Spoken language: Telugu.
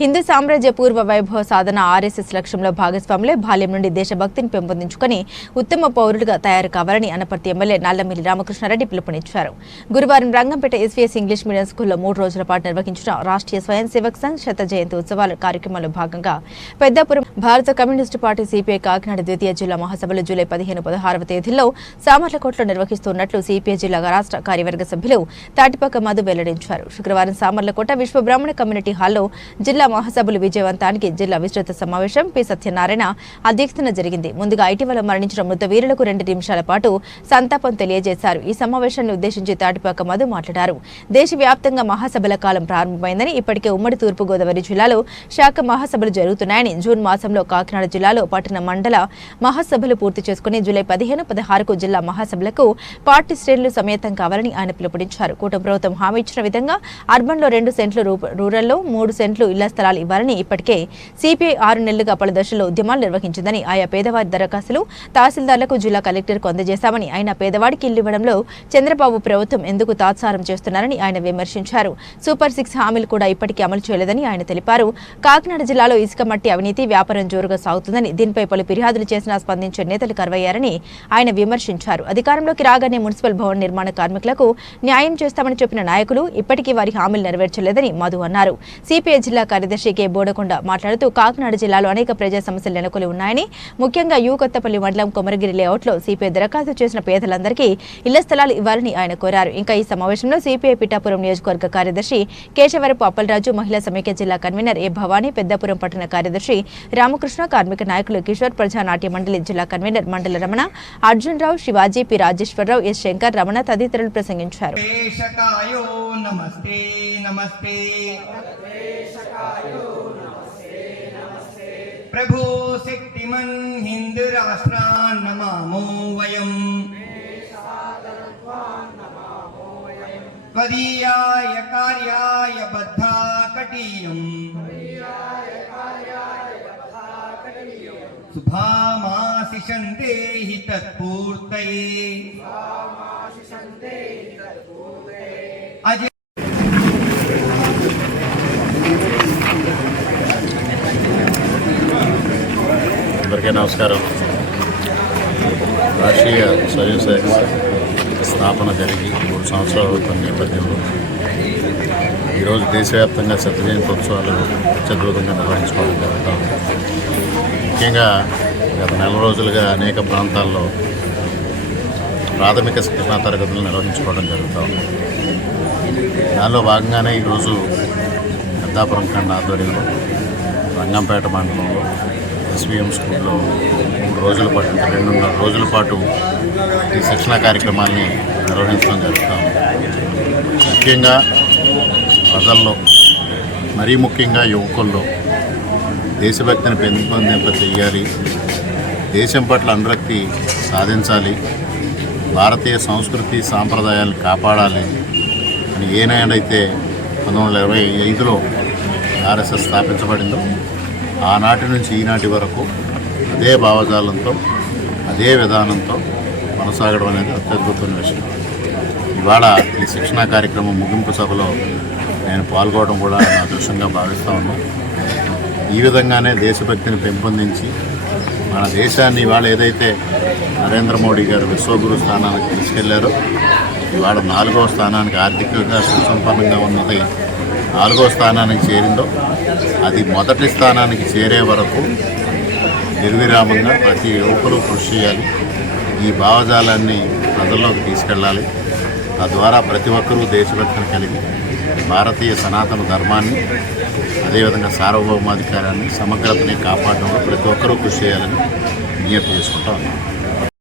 హిందూ సామ్రాజ్య పూర్వ వైభవ సాధన ఆర్ఎస్ఎస్ లక్ష్యంలో భాగస్వాములే బాల్యం నుండి దేశభక్తిని పెంపొందించుకుని ఉత్తమ పౌరులుగా తయారు కావాలని అనపర్తి ఎమ్మెల్యే నల్లమిల్లి రామకృష్ణారెడ్డి పిలుపునిచ్చారు. గురువారం రంగంపేట ఎస్వీఎస్ ఇంగ్లీష్ మీడియం స్కూల్లో 3 రోజుల పాటు నిర్వహించిన రాష్ట్రీయ స్వయం సేవక్ సంఘ్ శత జయంతి ఉత్సవాల కార్యక్రమంలో భాగంగా పెద్దాపురం భారత కమ్యూనిస్టు పార్టీ సిపిఐ కాకినాడ ద్వితీయ జిల్లా మహాసభలు జూలై 15-16వ తేదీల్లో సామర్లకోటలో నిర్వహిస్తున్నట్లు సిపిఐ జిల్లా రాష్ట్ర కార్యవర్గ సభ్యులు తాటిపాక మధు వెల్లడించారు. శుక్రవారం సామర్లకోట విశ్వ బ్రాహ్మణ కమ్యూనిటీ హాల్లో జిల్లా మహాసభలు విజయవంతానికి జిల్లా విస్తృత సమావేశం పి సత్యనారాయణ అధ్యక్షతన జరిగింది. ముందుగా ఇటీవల మరణించిన మృత వీరులకు 2 నిమిషాల పాటు సంతాపం తెలియజేశారు. ఈ సమావేశాన్ని ఉద్దేశించి తాటిపాక మధు మాట్లాడారు. దేశవ్యాప్తంగా మహాసభల కాలం ప్రారంభమైందని, ఇప్పటికే ఉమ్మడి తూర్పుగోదావరి జిల్లాలో శాఖ మహాసభలు జరుగుతున్నాయని, జూన్ మాసంలో కాకినాడ జిల్లాలో పట్టణ మండల మహాసభలు పూర్తి చేసుకుని జూలై 15-16కు జిల్లా మహాసభలకు పార్టీ శ్రేణులు సమేతం కావాలని ఆయన పిలుపునిచ్చారు. కూటమి ప్రభుత్వం హామీ ఇచ్చిన విధంగా అర్బన్లో 2 సెంట్లు, రూరల్లో 3 సెంట్లు ఇళ్ల స్థలాలు ఇవ్వాలని ఇప్పటికే సిపిఐ 6 నెలలుగా పలు దశల్లో ఉద్యమాలు నిర్వహించిందని, ఆయా పేదవారి దరఖాస్తులు తహసీల్దార్లకు జిల్లా కలెక్టర్కు అందజేశామని, ఆయన పేదవాడికి ఇల్లు ఇవ్వడంలో చంద్రబాబు ప్రభుత్వం ఎందుకు తాత్సారం చేస్తున్నారని ఆయన విమర్శించారు. సూపర్ 6 హామీలు కూడా ఇప్పటికీ అమలు చేయలేదని ఆయన తెలిపారు. కాకినాడ జిల్లాలో ఇసుక మట్టి అవినీతి వ్యాపారం జోరుగా సాగుతుందని, దీనిపై పలు ఫిర్యాదులు చేసినా స్పందించే నేతలు కరువయ్యారని ఆయన విమర్శించారు. అధికారంలోకి రాగానే మున్సిపల్ భవన నిర్మాణ కార్మికులకు న్యాయం చేస్తామని చెప్పిన నాయకులు ఇప్పటికీ వారి హామీలు నెరవేర్చలేదని మధు అన్నారు. సిపిఐ జిల్లా కార్యదర్శి కె బోడకొండ మాట్లాడుతూ కాకినాడ జిల్లాలో అనేక ప్రజా సమస్యలు నెలకొని ఉన్నాయని, ముఖ్యంగా కొత్తపల్లి మండలం కొమరగిరి లేఅవుట్లో సిపిఐ దరఖాస్తు చేసిన పేదలందరికీ ఇళ్ల స్థలాలు ఇవ్వాలని ఆయన కోరారు. ఇంకా ఈ సమావేశంలో సిపిఐ పిఠాపురం నియోజకవర్గ కార్యదర్శి కేశవరపు అప్పలరాజు, మహిళా సమైక్య జిల్లా కన్వీనర్ ఏ భవానీ, పెద్దాపురం పట్టణ కార్యదర్శి రామకృష్ణ, కార్మిక నాయకులు కిషోర్, ప్రజానాట్య మండలి జిల్లా కన్వీనర్ మండల రమణ, అర్జున్ రావు, శివాజీ, పి రాజేశ్వరరావు, ఎస్ శంకర్, రమణ తదితరులు ప్రసంగించారు. प्रभु शक्तिमन् हिंदू राष्ट्रान् नमामो वयम् त्वदीयाय कार्याय बद्धा कटीयम् शुभामासि शन्देहि तत्पूर्तये అందరికీ నమస్కారం. రాష్ట్రీయ స్వయం సేవక స్థాపన జరిగి 3 సంవత్సరాల అవుతున్న నేపథ్యంలో ఈరోజు దేశవ్యాప్తంగా శత జయంతి ఉత్సవాలు అత్యద్భుతంగా నిర్వహించుకోవడం జరుగుతుంది. ముఖ్యంగా గత 4 రోజులుగా అనేక ప్రాంతాల్లో ప్రాథమిక శిక్షణా తరగతులు నిర్వహించుకోవడం జరుగుతుంది. దానిలో భాగంగానే ఈరోజు పెద్దాపురం ఖండ ఆధ్వర్యంలో రంగంపేట మండలంలో ఎస్వీఎం స్కూల్లో 3 రోజుల పాటు 2.5 రోజుల పాటు ఈ శిక్షణా కార్యక్రమాన్ని నిర్వహించడం జరుగుతాం. ముఖ్యంగా ప్రజల్లో, మరీ ముఖ్యంగా యువకుల్లో దేశభక్తిని పెంపొందింప చేయాలి, దేశం పట్ల అనురక్తి సాధించాలి, భారతీయ సంస్కృతి సాంప్రదాయాలను కాపాడాలి అని ఏనాడైతే 1925లో ఆర్ఎస్ఎస్ స్థాపించబడిందో ఆనాటి నుంచి ఈనాటి వరకు అదే భావజాలంతో, అదే విధానంతో కొనసాగడం అనేది అత్యద్భుతమైన విషయం. ఇవాళ ఈ శిక్షణా కార్యక్రమం ముగింపు సభలో నేను పాల్గొనడం కూడా నా అదృష్టంగా భావిస్తూ ఉన్నాను. ఈ విధంగానే దేశభక్తిని పెంపొందించి మన దేశాన్ని ఇవాళ ఏదైతే నరేంద్ర మోడీ గారు విశ్వగురు స్థానానికి తీసుకెళ్లారో, ఇవాళ 4వ స్థానానికి, ఆర్థికంగా సుసంపన్నంగా ఉన్నది 4వ స్థానానికి చేరిందో, అది మొదటి స్థానానికి చేరే వరకు నిర్విరామంగా ప్రతి యువకులు కృషి చేయాలి. ఈ భావజాలాన్ని ప్రజల్లోకి తీసుకెళ్ళాలి. తద్వారా ప్రతి ఒక్కరూ దేశభక్తిని కలిగి భారతీయ సనాతన ధర్మాన్ని, అదేవిధంగా సార్వభౌమాధికారాన్ని, సమగ్రతని కాపాడడంలో ప్రతి ఒక్కరూ కృషి చేయాలని విజ్ఞప్తి చేసుకుంటా ఉన్నాను.